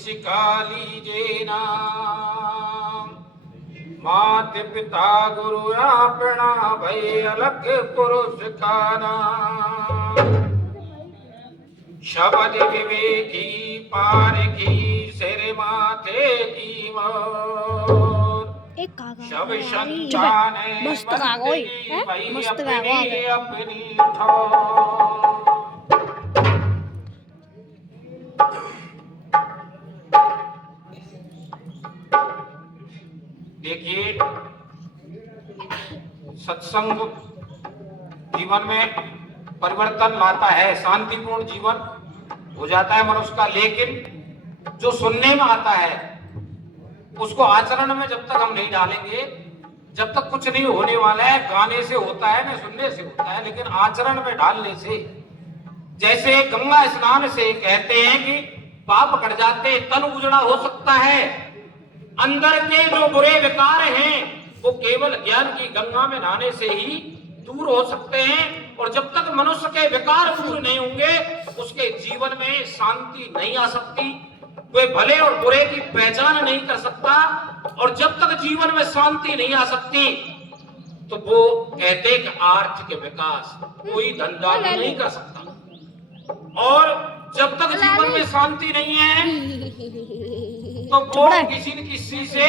इसका लीजे नाम। मात पिता गुरु अपना भई अलग पुरुष का नाम। शब्द विवेकी पारखी सिर माथे की मोर। एक कागा शब संतान मस्त कागा भई मस्त कागा अपनी अपनी ठोर। देखिए, सत्संग जीवन में परिवर्तन लाता है, शांतिपूर्ण जीवन हो जाता है मनुष्य का। लेकिन जो सुनने में आता है उसको आचरण में जब तक हम नहीं डालेंगे, जब तक कुछ नहीं होने वाला है। गाने से होता है ना, सुनने से होता है, लेकिन आचरण में डालने से, जैसे गंगा स्नान से कहते हैं कि पाप कट जाते, तन उजड़ा हो सकता है, अंदर के जो बुरे विकार हैं वो केवल ज्ञान की गंगा में नहाने से ही दूर हो सकते हैं। और जब तक मनुष्य के विकार दूर नहीं होंगे उसके जीवन में शांति नहीं आ सकती, वे भले और बुरे की पहचान नहीं कर सकता। और जब तक जीवन में शांति नहीं आ सकती तो वो कहते कि आर्थिक विकास कोई धंधा नहीं कर सकता। और जब तक जीवन में शांति नहीं है तो वो किसी न किसी से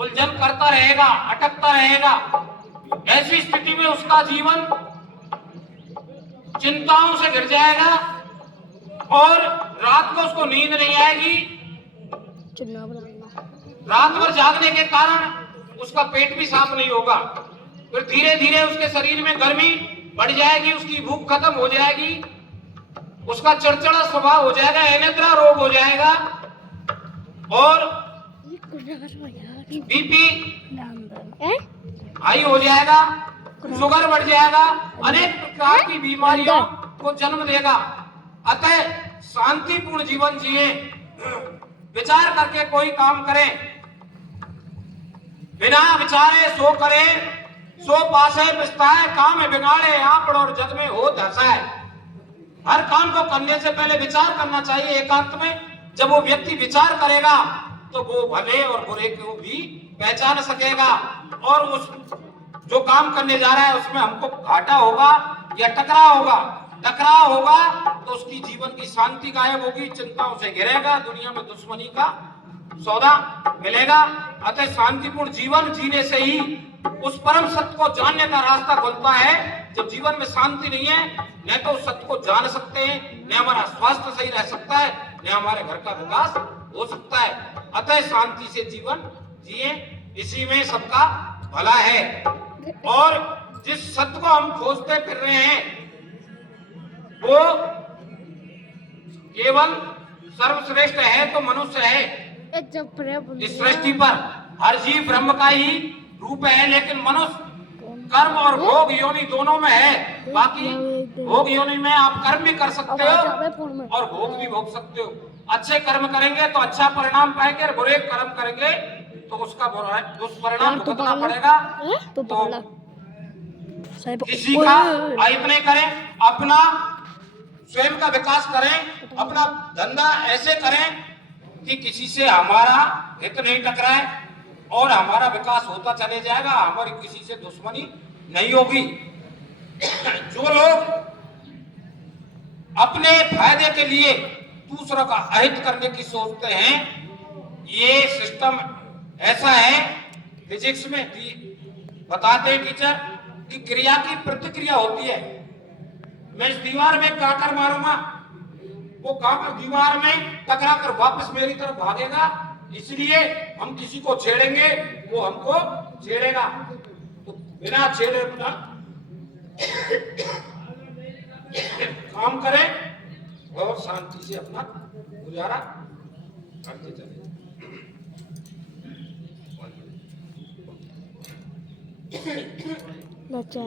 उलझन करता रहेगा, अटकता रहेगा। ऐसी स्थिति में उसका जीवन चिंताओं से घिर जाएगा और रात को उसको नींद नहीं आएगी। रात भर जागने के कारण उसका पेट भी साफ नहीं होगा। फिर धीरे धीरे उसके शरीर में गर्मी बढ़ जाएगी, उसकी भूख खत्म हो जाएगी, उसका चिड़चिड़ा स्वभाव हो जाएगा, अनिद्रा रोग हो जाएगा और बीपी हाई हो जाएगा, शुगर बढ़ जाएगा, अनेक प्रकार की बीमारियों को जन्म देगा। अतः शांतिपूर्ण जीवन जिए, विचार करके कोई काम करें, बिना विचारे सो करे, सो पासे पछताए, काम बिगाड़े आपड़ और जग में हो धसाए। हर काम को करने से पहले विचार करना चाहिए एकांत में। जब वो व्यक्ति विचार करेगा तो वो भले और बुरे को भी पहचान सकेगा और उस जो काम करने जा रहा है उसमें हमको घाटा होगा या टकराव होगा तो उसकी जीवन की शांति गायब होगी, चिंताओं से घिरेगा, दुनिया में दुश्मनी का सौदा मिलेगा। अतः शांतिपूर्ण जीवन जीने से ही उस परम सत्य को जानने का रास्ता खुलता है। जब जीवन में शांति नहीं है, न तो उस सत्य को जान सकते हैं, न हमारा स्वास्थ्य सही रह सकता है, न हमारे घर का विकास हो सकता है। अतः शांति से जीवन जिए, इसी में सबका भला है। और जिस सत्य को हम खोजते फिर रहे हैं वो केवल सर्वश्रेष्ठ है तो मनुष्य है। इस सृष्टि पर हर जीव ब्रह्म का ही रूप है, लेकिन मनुष्य कर्म और भोग योनि दोनों में है। बाकी भोग योनि में आप कर्म भी कर सकते हो और भोग भी भोग सकते हो। अच्छे कर्म करेंगे तो अच्छा परिणाम पाएंगे, और बुरे कर्म करेंगे तो उसका दुष्परिणाम भुगतना पड़ेगा। तो किसी का आइब नहीं करें, अपना स्वयं का विकास करें, अपना धंधा ऐसे करें कि किसी से हमारा हित नहीं टकराए और हमारा विकास होता चले जाएगा, हमारी किसी से दुश्मनी नहीं होगी। जो लोग अपने फायदे के लिए दूसरों का अहित करने की सोचते हैं, ये सिस्टम ऐसा है, फिजिक्स में बताते हैं टीचर कि क्रिया की प्रतिक्रिया होती है। मैं इस दीवार में काकर मारूंगा, वो काकर दीवार में टकरा कर वापस मेरी तरफ भागेगा, इसलिए हम किसी को छेड़ेंगे, वो हमको छेड़ेगा। तो बिना छेड़े अपना काम करें और शांति से अपना गुजारा करते चले। बच्चा